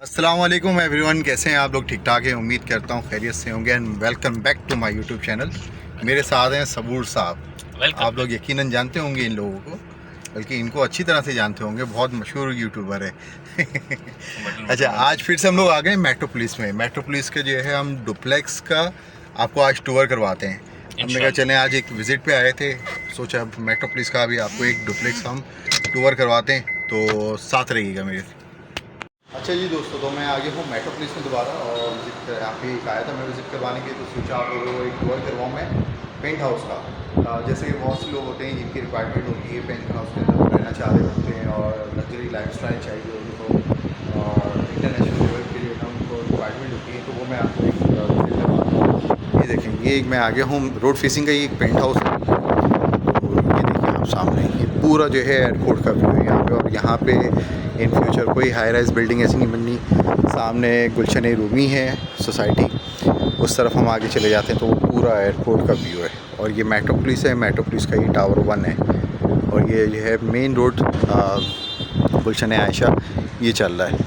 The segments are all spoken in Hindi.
अस्सलाम वालेकुम एवरीवन, कैसे हैं आप लोग? ठीक ठाक हैं, उम्मीद करता हूँ खैरियत से होंगे। And welcome back to my YouTube channel. मेरे साथ हैं सबूर साहब। आप लोग यकीनन जानते होंगे इन लोगों को, बल्कि इनको अच्छी तरह से जानते होंगे, बहुत मशहूर यूट्यूबर है। अच्छा, आज फिर से हम लोग आ गए मेट्रोपोलिस में। मेट्रोपोलिस के जो है हम डुप्लेक्स का आपको आज टूर करवाते हैं। हमने कहा चलें, आज एक विज़िट पे आए थे, सोचा मेट्रोपोलिस का भी आपको एक डुप्लेक्स हम टूर करवाते हैं, तो साथ रहिएगा मेरे। अच्छा जी दोस्तों, तो मैं आगे हूँ मेट्रोपोलिस में दोबारा, और विज़िट यहाँ पे आया था मैं विज़िट करवाने के, तो सोचा आप लोगों को एक टूर करवाऊँ मैं पेंट हाउस का। जैसे कि बहुत से लोग होते हैं जिनकी रिक्वायरमेंट होती है पेंट हाउस के अंदर रहना चाह रहे होते हैं, और लग्जरी लाइफस्टाइल चाहिए उनको, और इंटरनेशनल लेवल के लिए उनको रिक्वायरमेंट होती है, तो वो मैं आपको एक विज़िट करवाता हूँ। ये देखें, ये एक मैं आगे हूँ रोड फेसिंग का, ये एक पेंट हाउस है। तो ये देखिए आप सामने, ये पूरा जो है एयरपोर्ट का व्यू है यहाँ पे। और यहाँ पे इन फ्यूचर कोई हाई राइज बिल्डिंग ऐसी नहीं बननी। सामने गुलशन रूमी है सोसाइटी, उस तरफ हम आगे चले जाते हैं तो वो पूरा एयरपोर्ट का व्यू है। और ये मेट्रोपोलिस है, मेट्रोपोलिस का ये टावर 1 है, और ये जो है मेन रोड गुलशन आयशा ये चल रहा है।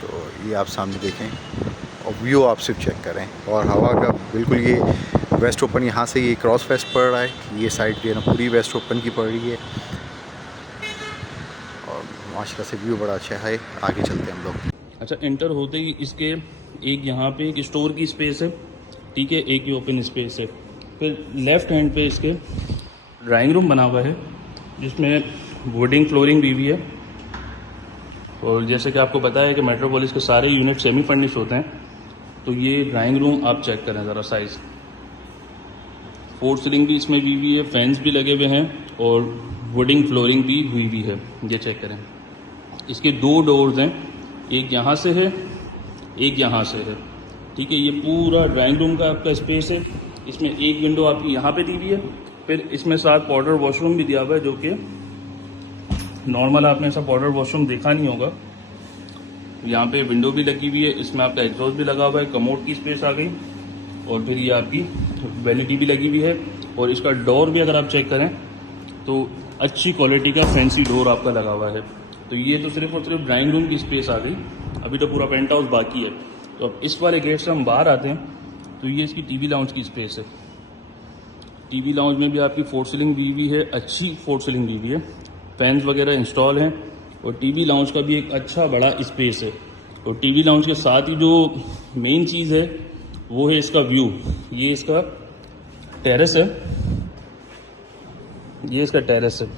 तो ये आप सामने देखें और व्यू आप सिर्फ चेक करें। और हवा का बिल्कुल, ये वेस्ट ओपन, यहाँ से ये क्रॉस वेस्ट पड़ रहा है, ये साइड जो है ना पूरी वेस्ट ओपन की पड़ रही है, और माशाल्लाह से व्यू बड़ा अच्छा है। आगे चलते हैं हम लोग। अच्छा, एंटर होते ही इसके एक यहाँ पे एक स्टोर की स्पेस है, ठीक है, एक ही ओपन स्पेस है। फिर लेफ्ट हैंड पे इसके ड्राइंग रूम बना हुआ है, जिसमें वुडिंग फ्लोरिंग भी हुई है। और जैसे कि आपको पता है कि मेट्रोपोलिस के सारे यूनिट सेमी फर्निश्ड होते हैं, तो ये ड्राइंग रूम आप चेक करें ज़रा साइज़। फोर सीलिंग भी इसमें भी हुई है, फैंस भी लगे हुए हैं, और वुडिंग फ्लोरिंग भी हुई हुई है, ये चेक करें। इसके 2 डोर्स हैं, एक यहाँ से है, एक यहाँ से है, ठीक है। ये पूरा ड्राइंग रूम का आपका स्पेस है। इसमें एक विंडो आपकी यहाँ पे दी हुई है, फिर इसमें साथ पाउडर वॉशरूम भी दिया हुआ है, जो कि नॉर्मल आपने ऐसा पाउडर वॉशरूम देखा नहीं होगा। यहाँ पे विंडो भी लगी हुई है, इसमें आपका एग्जॉस्ट भी लगा हुआ है, कमोड की स्पेस आ गई, और फिर ये आपकी वैनिटी भी लगी हुई है। और इसका डोर भी अगर आप चेक करें तो अच्छी क्वालिटी का फैंसी डोर आपका लगा हुआ है। तो ये तो सिर्फ और सिर्फ ड्राइंग रूम की स्पेस आ गई, अभी तो पूरा पेंट हाउस बाकी है। तो अब इस वाले गेट से हम बाहर आते हैं, तो ये इसकी टीवी लाउंज की स्पेस है। टीवी लाउंज में भी आपकी 4 सीलिंग दी हुई है, अच्छी 4 सीलिंग दी हुई है, फैंस वगैरह इंस्टॉल हैं, और टीवी लाउंज का भी एक अच्छा बड़ा स्पेस है। तो टीवी लाउंज के साथ ही जो मेन चीज़ है वो है इसका व्यू। ये इसका टेरेस है, ये इसका टेरेस है।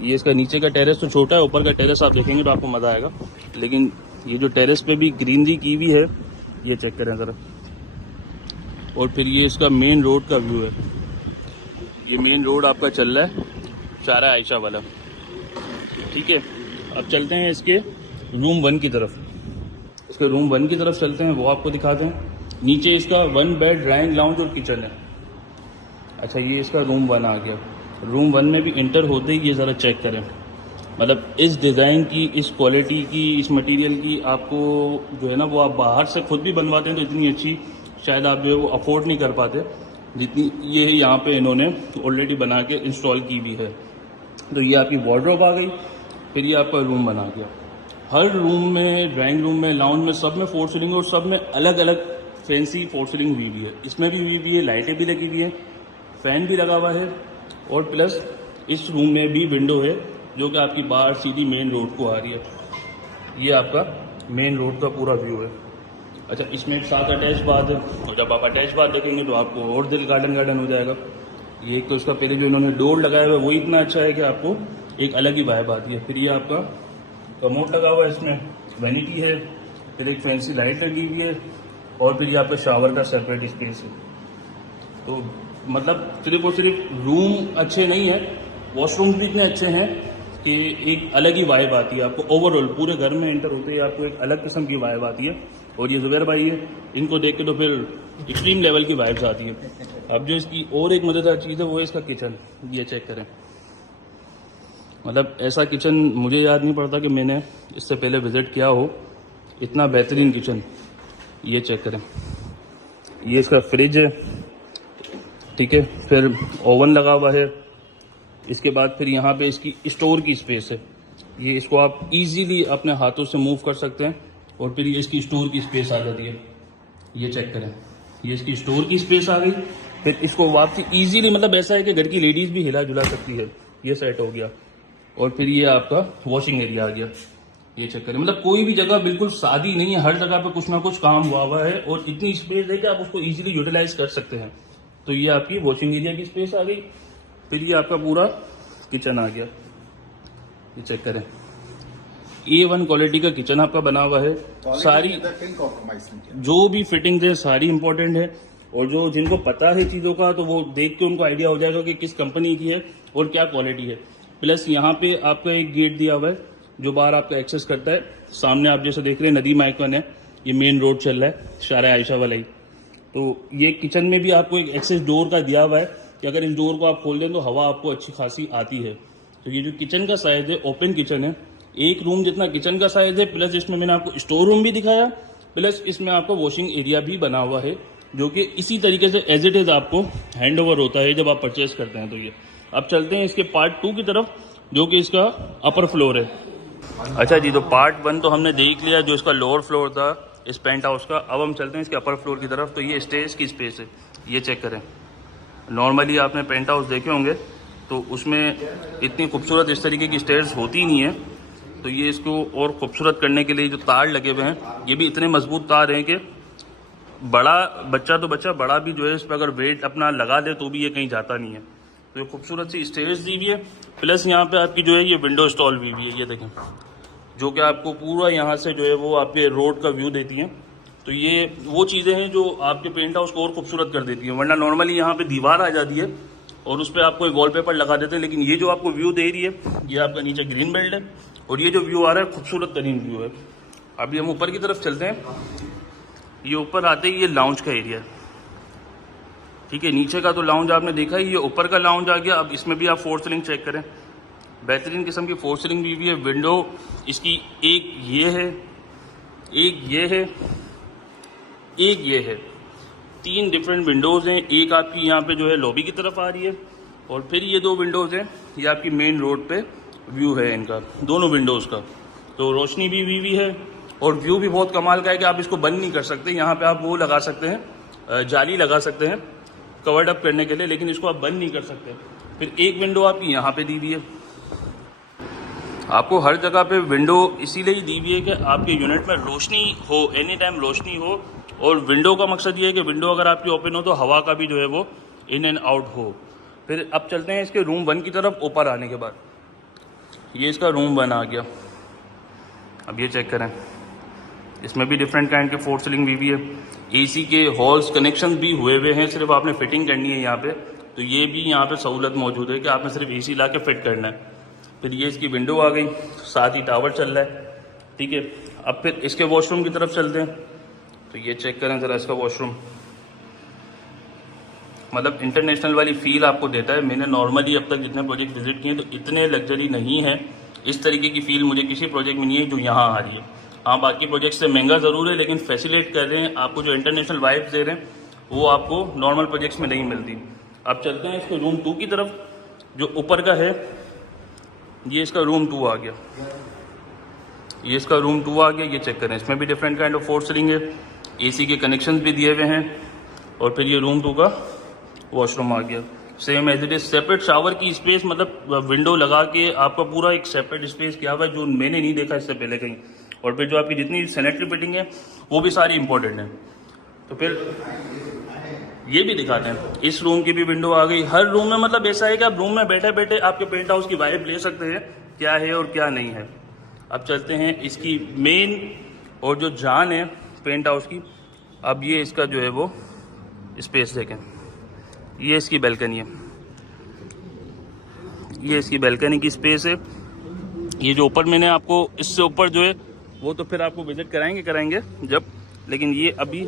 ये इसका नीचे का टेरेस तो छोटा है, ऊपर का टेरेस आप देखेंगे तो आपको मज़ा आएगा। लेकिन ये जो टेरेस पे भी ग्रीनरी की हुई है, ये चेक करें ज़रा। और फिर ये इसका मेन रोड का व्यू है। ये मेन रोड आपका चल रहा है चारा आयशा वाला, ठीक है। अब चलते हैं इसके रूम 1 की तरफ। इसके रूम 1 की तरफ चलते हैं, वो आपको दिखाते हैं। नीचे इसका 1 बेड ड्राइंग लाउंज और किचन है। अच्छा, ये इसका रूम 1 आ गया। रूम 1 में भी इंटर होते ही ये ज़रा चेक करें, मतलब इस डिज़ाइन की, इस क्वालिटी की, इस मटेरियल की आपको जो है ना, वो आप बाहर से खुद भी बनवाते हैं तो इतनी अच्छी शायद आप जो है वो अफोर्ड नहीं कर पाते जितनी ये यहाँ पे इन्होंने ऑलरेडी बना के इंस्टॉल की भी है। तो ये आपकी वार्डरोब आ गई, फिर ये आपका रूम बना गया। हर रूम में, ड्राइंग रूम में, लाउंज में, सब में 4 सीलिंग, और सब में अलग अलग फैंसी 4 सीलिंग हुई हुई है। इसमें भी हुई हुई है, लाइटें भी लगी हुई है, फैन भी लगा हुआ है, और प्लस इस रूम में भी विंडो है जो कि आपकी बाहर सीधी मेन रोड को आ रही है। ये आपका मेन रोड का पूरा व्यू है। अच्छा, इसमें एक साथ अटैच बाथ है, और जब आप अटैच बाथ देखेंगे तो आपको और दिल गार्डन हो जाएगा। ये एक तो इसका पहले जो इन्होंने डोर लगाया हुआ है वो इतना अच्छा है कि आपको एक अलग ही वाइब आती है। फिर ये आपका कमोड लगा हुआ है, इसमें वैनिटी है, फिर एक फैंसी लाइट लगी हुई है, और फिर ये आपका शावर का सेपरेट स्पेस है। तो मतलब सिर्फ और सिर्फ रूम अच्छे नहीं है, वॉशरूम भी इतने अच्छे हैं कि एक अलग ही वाइब आती है आपको। ओवरऑल पूरे घर में एंटर होते ही आपको एक अलग किस्म की वाइब आती है। और ये जुबैर भाई है, इनको देख के तो फिर एक्सट्रीम लेवल की वाइब्स आती है। अब जो इसकी और एक मज़ेदार चीज़ है वो है इसका किचन। ये चेक करें, मतलब ऐसा किचन मुझे याद नहीं पड़ता कि मैंने इससे पहले विज़िट किया हो, इतना बेहतरीन किचन। ये चेक करें, ये इसका फ्रिज है, ठीक है, फिर ओवन लगा हुआ है। इसके बाद फिर यहाँ पे इसकी स्टोर की स्पेस है। ये इसको आप इजीली अपने हाथों से मूव कर सकते हैं। और फिर ये इसकी स्टोर की स्पेस आ जाती है, ये चेक करें, ये इसकी स्टोर की स्पेस आ गई। फिर इसको वापसी इजीली, मतलब ऐसा है कि घर की लेडीज भी हिला जुला सकती है। ये सेट हो गया। और फिर ये आपका वॉशिंग एरिया आ गया, ये चेक करें। मतलब कोई भी जगह बिल्कुल सादी नहीं है, हर जगह पे कुछ ना कुछ काम हुआ है और इतनी स्पेस है कि आप उसको इजीली यूटिलाइज कर सकते हैं। तो ये आपकी वॉशिंग एरिया की स्पेस आ गई। फिर ये आपका पूरा किचन आ गया, ये चेक करें। A1 क्वालिटी का किचन आपका बना हुआ है। सारी जो भी फिटिंग्स है सारी इंपॉर्टेंट है। और जो जिनको पता है चीज़ों का तो वो देख के उनको आइडिया हो जाएगा कि किस कंपनी की है और क्या क्वालिटी है। प्लस यहाँ पे आपका एक गेट दिया हुआ है जो बाहर आपका एक्सेस करता है। सामने आप जैसे देख रहे हैं नदी माइकन है, ये मेन रोड चल रहा है शारा आयशा वाला ही। तो ये किचन में भी आपको एक एक्सेस डोर का दिया हुआ है कि अगर इस डोर को आप खोल दें तो हवा आपको अच्छी खासी आती है। तो ये जो किचन का साइज है ओपन किचन है, एक रूम जितना किचन का साइज है। प्लस इसमें मैंने आपको स्टोर रूम भी दिखाया, प्लस इसमें आपको वॉशिंग एरिया भी बना हुआ है जो कि इसी तरीके से एज इट इज आपको हैंड ओवर होता है जब आप परचेज करते हैं। तो ये अब चलते हैं इसके पार्ट 2 की तरफ जो कि इसका अपर फ्लोर है। अच्छा जी, तो पार्ट 1 तो हमने देख लिया जो इसका लोअर फ्लोर था इस पेंट हाउस का। अब हम चलते हैं इसके अपर फ्लोर की तरफ। तो ये स्टेज की स्पेस है, ये चेक करें। नॉर्मली आपने पेंट हाउस देखे होंगे तो उसमें इतनी खूबसूरत इस तरीके की स्टेयर्स होती नहीं है। तो ये इसको और खूबसूरत करने के लिए जो तार लगे हुए हैं ये भी इतने मजबूत तार हैं कि बड़ा बच्चा तो बच्चा बड़ा भी जो है इस पर अगर वेट अपना लगा दे तो भी ये कहीं जाता नहीं है। तो ये खूबसूरत सी स्टेयर्स दी हुई है। प्लस यहाँ पे आपकी जो है ये विंडो स्टॉल भी हुई है, ये देखें, जो कि आपको पूरा यहाँ से जो है वो आपके रोड का व्यू देती हैं। तो ये वो चीज़ें हैं जो आपके पेंट हाउस को और खूबसूरत कर देती हैं। वरना नॉर्मली यहाँ पे दीवार आ जाती है और उस पर आपको एक वॉलपेपर लगा देते हैं, लेकिन ये जो आपको व्यू दे रही है ये आपका नीचे ग्रीन बेल्ट है और ये जो व्यू आ रहा है खूबसूरत तरीन व्यू है। अभी हम ऊपर की तरफ चलते हैं। ये ऊपर आते ही ये लाउंज का एरिया है, ठीक है। नीचे का तो लाउंज आपने देखा ही, ये ऊपर का लाउंज आ गया। अब इसमें भी आप फोर सीलिंग चेक करें, बेहतरीन किस्म की फोर सीलिंग भी है। विंडो इसकी एक ये है, एक ये है, एक ये है, 3 डिफरेंट विंडोज़ हैं। एक आपकी यहाँ पे जो है लॉबी की तरफ आ रही है और फिर ये 2 विंडोज़ हैं, ये आपकी मेन रोड पे व्यू है इनका, दोनों विंडोज़ का। तो रोशनी भी हुई है और व्यू भी बहुत कमाल का है कि आप इसको बंद नहीं कर सकते। यहाँ पे आप वो लगा सकते हैं, जाली लगा सकते हैं कवर्ड अप करने के लिए, लेकिन इसको आप बंद नहीं कर सकते। फिर एक विंडो आपकी यहाँ पे दी हुई है। आपको हर जगह पे विंडो इसीलिए दी हुई है कि आपके यूनिट में रोशनी हो, एनी टाइम रोशनी हो। और विंडो का मकसद ये है कि विंडो अगर आपकी ओपन हो तो हवा का भी जो है वो इन एंड आउट हो। फिर अब चलते हैं इसके रूम 1 की तरफ। ऊपर आने के बाद ये इसका रूम 1 आ गया। अब ये चेक करें, इसमें भी डिफरेंट काइंड के फोर सीलिंग भी है। एसी के हॉल्स कनेक्शन भी हुए हैं, सिर्फ आपने फिटिंग करनी है यहाँ पे। तो ये भी यहाँ पे सहूलत मौजूद है कि आपने सिर्फ एसी ला के फिट करना है। फिर ये इसकी विंडो आ गई, साथ ही टावर चल रहा है, ठीक है। अब फिर इसके वॉशरूम की तरफ चलते हैं। तो ये चेक करें ज़रा इसका वॉशरूम, मतलब इंटरनेशनल वाली फील आपको देता है। मैंने नॉर्मली अब तक जितने प्रोजेक्ट विजिट किए तो इतने लग्जरी नहीं है, इस तरीके की फील मुझे किसी प्रोजेक्ट में नहीं है जो यहाँ आ रही है। हाँ, बाकी प्रोजेक्ट से महंगा ज़रूर है, लेकिन फैसिलिटेट कर रहे हैं आपको, जो इंटरनेशनल वाइब्स दे रहे हैं वो आपको नॉर्मल प्रोजेक्ट्स में नहीं मिलती। अब चलते हैं इसके रूम 2 की तरफ, जो ऊपर का है। ये इसका रूम 2 आ गया, ये इसका रूम 2 आ गया। ये चेक करें, इसमें भी different kind of four ceiling है, एसी के कनेक्शंस भी दिए हुए हैं। और फिर ये रूम 2 का वॉशरूम आ गया, same as it is. Separate shower की स्पेस, मतलब विंडो लगा के आपका पूरा एक सेपरेट स्पेस किया हुआ है जो मैंने नहीं देखा इससे पहले कहीं। और फिर जो आपकी जितनी सैनिटरी फिटिंग है वो भी सारी इंपॉर्टेंट है। तो फिर ये भी दिखाते हैं, इस रूम की भी विंडो आ गई। हर रूम में मतलब ऐसा है कि आप रूम में बैठे बैठे आपके पेंट हाउस की वाइब ले सकते हैं, क्या है और क्या नहीं है। अब चलते हैं इसकी मेन और जो जान है पेंट हाउस की। अब ये इसका जो है वो स्पेस देखें, ये इसकी बैल्कनी है, ये इसकी बैल्कनी की स्पेस है। ये जो ऊपर मैंने आपको इससे ऊपर जो है वो तो फिर आपको विजिट कराएंगे जब, लेकिन ये अभी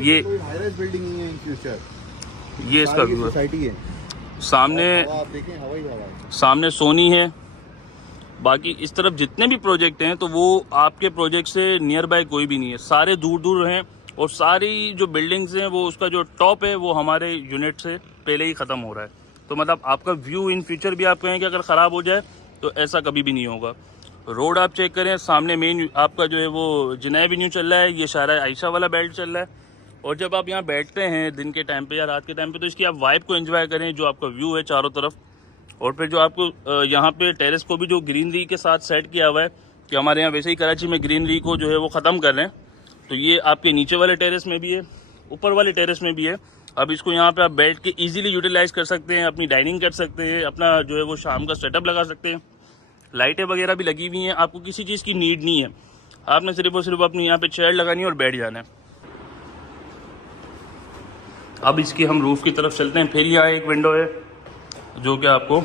ये बिल्डिंग नहीं है इन फ्यूचर। ये इसका व्यू है, सोसाइटी है सामने, आप देखें हवाई हवा सामने सोनी है। बाकी इस तरफ जितने भी प्रोजेक्ट हैं तो वो आपके प्रोजेक्ट से नियर बाय कोई भी नहीं है, सारे दूर दूर हैं। और सारी जो बिल्डिंग्स हैं वो उसका जो टॉप है वो हमारे यूनिट से पहले ही ख़त्म हो रहा है। तो मतलब आपका व्यू इन फ्यूचर भी आप कहें कि अगर ख़राब हो जाए तो ऐसा कभी भी नहीं होगा। रोड आप चेक करें, सामने मेन आपका जो है वो जिनाया एवेन्यू चल रहा है, ये शारा आयशा वाला बेल्ट चल रहा है। और जब आप यहाँ बैठते हैं दिन के टाइम पे या रात के टाइम पे, तो इसकी आप वाइब को एंजॉय करें, जो आपका व्यू है चारों तरफ। और फिर जो आपको यहाँ पे टेरेस को भी जो ग्रीनरी के साथ सेट किया हुआ है, कि हमारे यहाँ वैसे ही कराची में ग्रीनरी को जो है वो ख़त्म कर रहे हैं, तो ये आपके नीचे वाले टेरेस में भी है, ऊपर वाले टेरेस में भी है। अब इसको यहाँ पे आप बैठ के इजीली यूटिलाइज कर सकते हैं, अपनी डाइनिंग कर सकते हैं, अपना जो है वो शाम का सेटअप लगा सकते हैं। लाइटें वगैरह भी लगी हुई हैं, आपको किसी चीज़ की नीड नहीं है, आपने सिर्फ और सिर्फ अपनी यहाँ पे चेयर लगानी है और बैठ जाना है। अब इसकी हम रूफ की तरफ चलते हैं। फिर यहाँ एक विंडो है जो कि आपको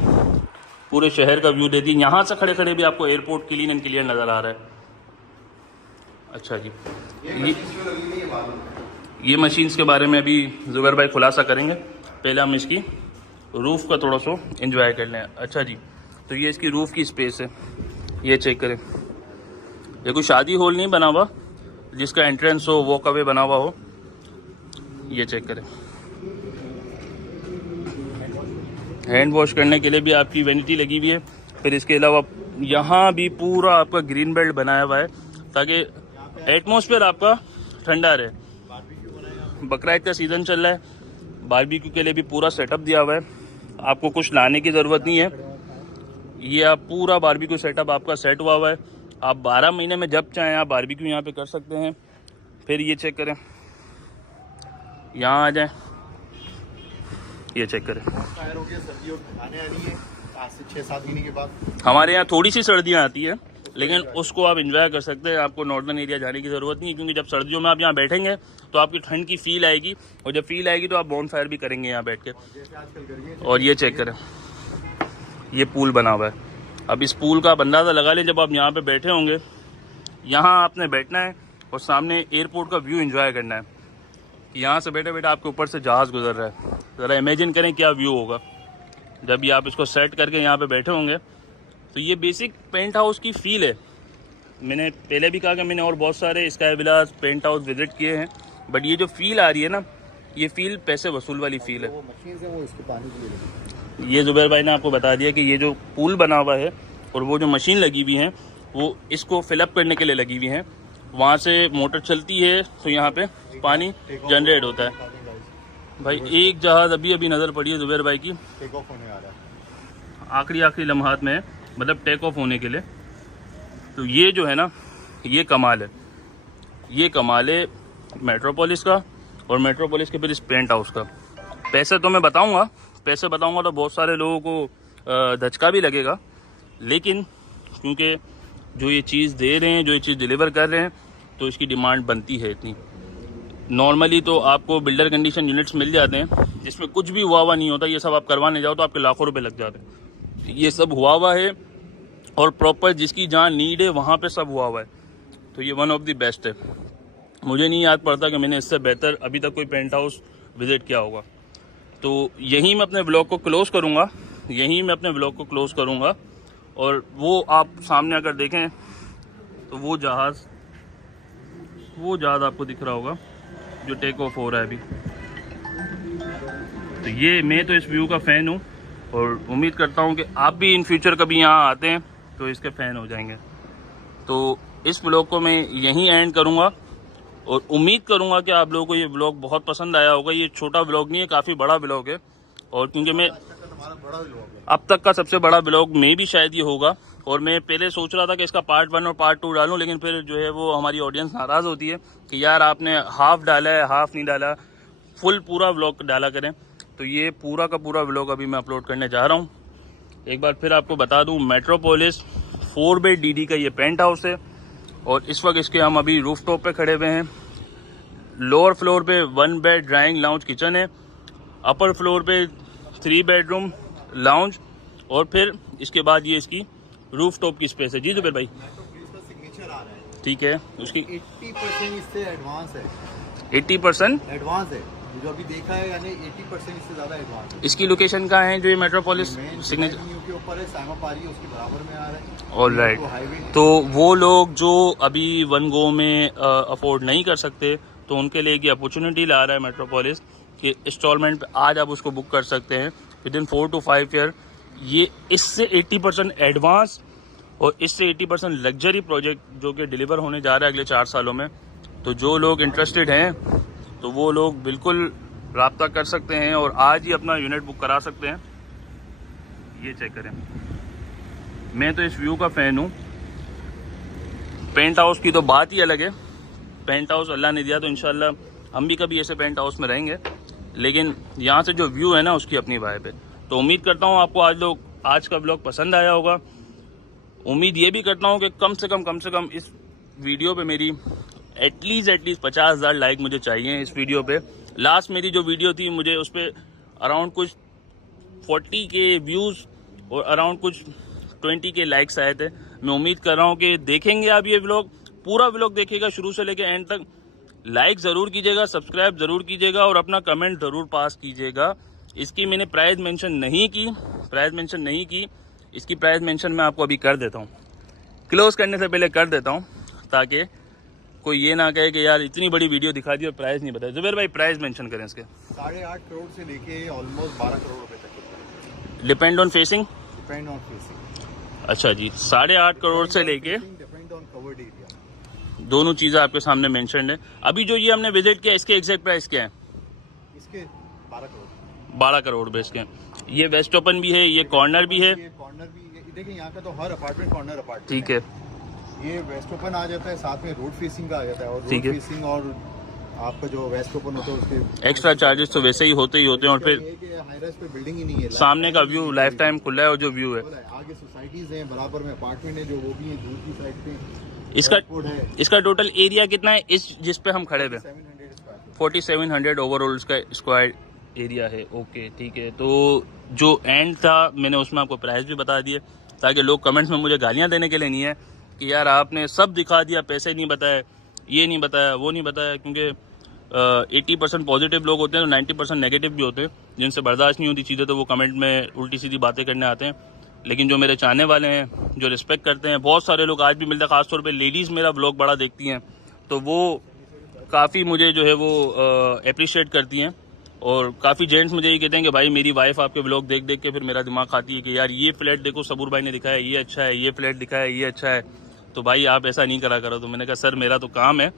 पूरे शहर का व्यू देती है। यहाँ से खड़े खड़े भी आपको एयरपोर्ट क्लीन एंड क्लियर नज़र आ रहा है। अच्छा जी, ये मशीन्स के बारे में अभी जुबैर भाई खुलासा करेंगे, पहले हम इसकी रूफ़ का थोड़ा सा एंजॉय कर लें। अच्छा जी, तो ये इसकी रूफ़ की स्पेस है, ये चेक करें। ये कोई शादी हॉल नहीं बना हुआ जिसका एंट्रेंस हो, वॉक अवे बना हुआ हो, ये चेक करें। हैंड वॉश करने के लिए भी आपकी वेनिटी लगी हुई है। फिर इसके अलावा यहाँ भी पूरा आपका ग्रीन बेल्ट बनाया हुआ है ताकि एटमॉस्फेयर आपका ठंडा रहे। बकरा ईद का सीज़न चल रहा है, बारबेक्यू के लिए भी पूरा सेटअप दिया हुआ है, आपको कुछ लाने की ज़रूरत नहीं है। ये आप पूरा बारबेक्यू सेटअप आपका सेट हुआ है। आप 12 महीने में जब चाहें आप बारबेक्यू यहाँ पे कर सकते हैं। फिर ये चेक करें, यहाँ आ जाएं, ये चेक करें। हमारे यहाँ थोड़ी सी सर्दियाँ आती है, लेकिन उसको आप एंजॉय कर सकते हैं। आपको नॉर्दर्न एरिया जाने की ज़रूरत नहीं है, क्योंकि जब सर्दियों में आप यहाँ बैठेंगे तो आपकी ठंड की फील आएगी, और जब फील आएगी तो आप बॉन फायर भी करेंगे यहाँ बैठ के। और ये चेक करें, ये पूल बना हुआ है। अब इस पूल का आप अंदाज़ा लगा लें, जब आप यहाँ पे बैठे होंगे, यहाँ आपने बैठना है और सामने एयरपोर्ट का व्यू एंजॉय करना है। यहाँ से बैठे बैठे आपके ऊपर से जहाज़ गुजर रहा है। ज़रा इमेजिन करें क्या व्यू होगा जब ये आप इसको सेट करके यहाँ पे बैठे होंगे। तो ये बेसिक पेंट हाउस की फ़ील है। मैंने पहले भी कहा कि मैंने और बहुत सारे स्काई विलास पेंट हाउस विज़िट किए हैं, बट ये जो फ़ील आ रही है ना, ये फ़ील पैसे वसूल वाली फ़ील है। ये जुबैर भाई ने आपको बता दिया कि ये जो पूल बना हुआ है और वो जो मशीन लगी हुई हैं, वो इसको फिलअप करने के लिए लगी हुई हैं। वहाँ से मोटर चलती है तो यहाँ पे पानी जनरेट होता है। भाई एक जहाज़ अभी अभी नज़र पड़ी है जुबैर भाई की, टेक ऑफ होने आ रहा है, आखिरी लम्हात में है, मतलब टेक ऑफ होने के लिए। तो ये जो है ना, ये कमाल है, ये कमाल है मेट्रोपोलिस का और मेट्रोपोलिस के फिर इस पेंट हाउस का। पैसे तो मैं बताऊंगा तो बहुत सारे लोगों को धचका भी लगेगा, लेकिन क्योंकि जो ये चीज़ दे रहे हैं, जो ये चीज़ डिलीवर कर रहे हैं, तो इसकी डिमांड बनती है इतनी। नॉर्मली तो आपको बिल्डर कंडीशन यूनिट्स मिल जाते हैं जिसमें कुछ भी हुआ नहीं होता। ये सब आप करवाने जाओ तो आपके लाखों रुपए लग जाते हैं। ये सब हुआ है और प्रॉपर जिसकी जहाँ नीड है वहाँ पे सब हुआ है। तो ये वन ऑफ द बेस्ट है। मुझे नहीं याद पड़ता कि मैंने इससे बेहतर अभी तक कोई पेंट हाउस विज़िट किया होगा। तो यहीं मैं अपने ब्लॉग को क्लोज़ करूँगा और वो आप सामने अगर देखें तो वो जहाज़ आपको दिख रहा होगा जो टेक ऑफ हो रहा है अभी। तो ये मैं तो इस व्यू का फ़ैन हूँ और उम्मीद करता हूँ कि आप भी इन फ्यूचर कभी यहाँ आते हैं तो इसके फ़ैन हो जाएंगे। तो इस ब्लॉग को मैं यहीं एंड करूँगा और उम्मीद करूँगा कि आप लोगों को ये ब्लॉग बहुत पसंद आया होगा। ये छोटा ब्लॉग नहीं है, काफ़ी बड़ा ब्लॉग है, और क्योंकि मैं अब तक का सबसे बड़ा ब्लॉग में भी शायद ये होगा। और मैं पहले सोच रहा था कि इसका पार्ट 1 और पार्ट 2 डालूं, लेकिन फिर जो है वो हमारी ऑडियंस नाराज़ होती है कि यार आपने हाफ डाला है, हाफ नहीं डाला, फुल पूरा ब्लॉग डाला करें। तो ये पूरा का पूरा ब्लॉग अभी मैं अपलोड करने जा रहा हूँ। एक बार फिर आपको बता दूँ, मेट्रोपोलिस 4 बेड DD का ये पेंट हाउस है और इस वक्त इसके हम अभी रूफ टॉप पर खड़े हुए हैं। लोअर फ्लोर पे 1 बेड ड्राइंग लाउंज किचन है, अपर फ्लोर पे 3 बेडरूम लाउंज, और फिर इसके बाद ये इसकी रूफ टॉप की स्पेस है। जी जुबैर भाई, सिग्नेचर आ रहा है, ठीक है, उसकी 80% इससे एडवांस है, 80% एडवांस है जो अभी देखा है, यानी 80% इससे ज़्यादा एडवांस है। इसकी लोकेशन कहाँ है जो ये मेट्रोपोलिस सिग्नेचर के ऊपर है, साइमा पारी उसके बराबर में आ रहा है। ऑलराइट, तो वो लोग जो अभी 1 गो में अफोर्ड नहीं कर सकते, तो उनके लिए एक अपॉर्चुनिटी ला रहा है मेट्रोपोलिस कि इंस्टॉलमेंट पे आज आप उसको बुक कर सकते हैं। विदिन 4 to 5 ईयर ये इससे 80% एडवांस और इससे 80% लग्जरी प्रोजेक्ट जो कि डिलीवर होने जा रहा है अगले 4 सालों में। तो जो लोग इंटरेस्टेड हैं तो वो लोग बिल्कुल राब्ता कर सकते हैं और आज ही अपना यूनिट बुक करा सकते हैं। ये चेक करें, मैं तो इस व्यू का फ़ैन हूँ। पेंट हाउस की तो बात ही अलग है। पेंट हाउस अल्लाह ने दिया तो इंशाल्लाह हम भी कभी ऐसे पेंट हाउस में रहेंगे, लेकिन यहाँ से जो व्यू है ना उसकी अपनी वाइब है। तो उम्मीद करता हूँ आपको आज का ब्लॉग पसंद आया होगा। उम्मीद ये भी करता हूँ कि कम से कम इस वीडियो पे मेरी एटलीस्ट 50,000 लाइक मुझे चाहिए इस वीडियो पे। लास्ट मेरी जो वीडियो थी मुझे उस पर अराउंड कुछ 40 के व्यूज़ और अराउंड कुछ 20 के लाइक्स आए थे। मैं उम्मीद कर रहा हूँ कि देखेंगे आप ये व्लॉग, पूरा व्लॉग देखिएगा शुरू से लेकर एंड तक। लाइक ज़रूर कीजिएगा, सब्सक्राइब ज़रूर कीजिएगा और अपना कमेंट ज़रूर पास कीजिएगा। इसकी मैंने प्राइस मेंशन नहीं की, इसकी प्राइस मेंशन मैं आपको अभी कर देता हूँ, क्लोज करने से पहले कर देता हूँ, ताकि कोई ये ना कहे कि यार इतनी बड़ी वीडियो दिखा दी और प्राइस नहीं बताया। जुबैर भाई प्राइस मेंशन करें इसके। 8.5 करोड़ से लेके ऑलमोस्ट 12 करोड़ रुपए तक। Depend on facing. अच्छा जी, 8.5 करोड़ से लेके डिपेंड ऑन कवर्ड एरिया, दोनों चीज़ें आपके सामने मेंशन है। अभी जो ये हमने विजिट किया इसके एग्जैक्ट प्राइस क्या है? इसके 12 करोड़ रुपए इसके। ये वेस्ट ओपन भी है, ये कॉर्नर भी है। कॉर्नर भी देखिए, यहाँ का तो हर अपार्टमेंट कॉर्नर अपार्टमेंट। ठीक है, ये वेस्ट ओपन आ जाता है, साथ में रोड फेसिंग का आ जाता है। और ठीक रोड है, फेसिंग और आपका जो वेस्ट ओपन होता है उसके एक्स्ट्रा चार्जेस तो वैसे ही होते हैं। और फिर हाई राइज पे बिल्डिंग ही नहीं है, सामने का व्यू लाइफ टाइम खुला है और जो व्यू है आगे सोसाइटीज हैं, बराबर में अपार्टमेंट है जो वो भी है दूर की साइड पे। इसका टोटल एरिया कितना है इस जिस पे हम खड़े हुए? 4700 ओवरऑल इसका स्क्वायर एरिया है। ओके ठीक है, तो जो एंड था मैंने उसमें आपको प्राइस भी बता दिए, ताकि लोग कमेंट्स में मुझे गालियां देने के लिए नहीं है कि यार आपने सब दिखा दिया, पैसे नहीं बताए, ये नहीं बताया, वो नहीं बताया। क्योंकि 80% पॉजिटिव लोग होते हैं तो 90% नेगेटिव भी होते हैं, जिनसे बर्दाश्त नहीं होती चीज़ें तो वो कमेंट में उल्टी सीधी बातें करने आते हैं। लेकिन जो मेरे चाहने वाले हैं, जो रिस्पेक्ट करते हैं, बहुत सारे लोग आज भी मिलते हैं, ख़ासतौर पे लेडीज़ मेरा ब्लॉग बड़ा देखती हैं, तो वो काफ़ी मुझे जो है वो अप्रिशिएट करती हैं। और काफ़ी जेंट्स मुझे ये कहते हैं कि भाई मेरी वाइफ आपके ब्लॉग देख देख के फिर मेरा दिमाग खाती है कि यार ये फ्लैट देखो सबूर भाई ने दिखाया ये अच्छा है, ये फ्लैट दिखाया ये अच्छा है, तो भाई आप ऐसा नहीं करा करो। तो मैंने कहा सर मेरा तो काम है,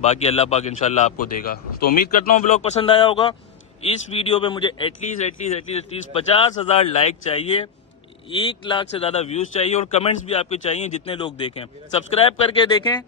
बाकी अल्लाह पाक इंशाल्लाह आपको देगा। तो उम्मीद करता हूँ ब्लॉग पसंद आया होगा। इस वीडियो पे मुझे एटलीस्ट 50,000 लाइक चाहिए, 1 लाख से ज़्यादा व्यूज़ चाहिए और कमेंट्स भी आपके चाहिए जितने लोग देखें। सब्सक्राइब करके देखें